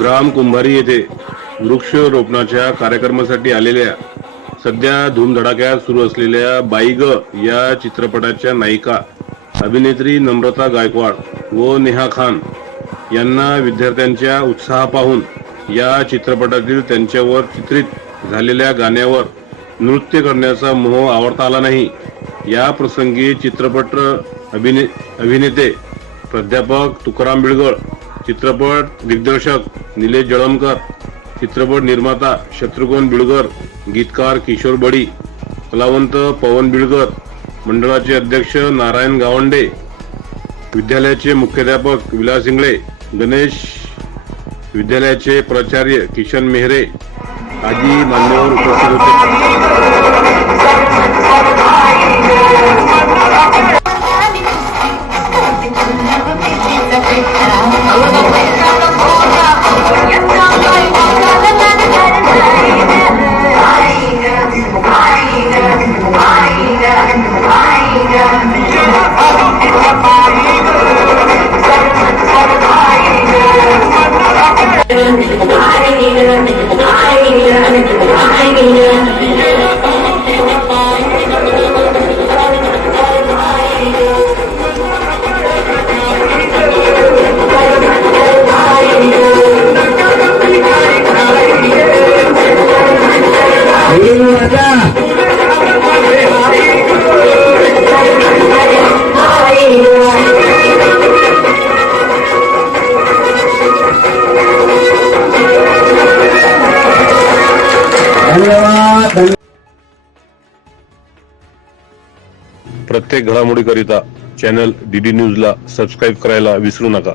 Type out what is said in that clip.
ग्राम कुंभारी येथे वृक्षरोपणाच्या कार्यक्रमासाठी आलेल्या सध्या धूमधडाक्यात सुरू असलेल्या बाई ग या चित्रपटाच्या नायिका अभिनेत्री नम्रता गायकवाड व नेहा खान यांना विद्यार्थ्यांच्या उत्साह पाहून या चित्रपटातील त्यांच्यावर चित्रित झालेल्या गाण्यावर नृत्य करण्याचा मोह आवडता आला नाही. या प्रसंगी चित्रपट अभिने अभिनेते प्राध्यापक तुकाराम बिळगळ चित्रपट दिग्दर्शक निलेश जळमकर चित्रपट निर्माता शत्रुघ्न बिळगर गीतकार किशोर बडी कलावंत पवन बिळगर मंडळाचे अध्यक्ष नारायण गावंडे विद्यालयाचे मुख्याध्यापक विलास इंगळे गणेश विद्यालयाचे प्राचार्य किशन मेहरे आदी मान्यवर उपस्थित होते. Raja. प्रत्येक घडामोडीकरिता चॅनल डी डी न्यूजला सबस्क्राईब करायला विसरू नका.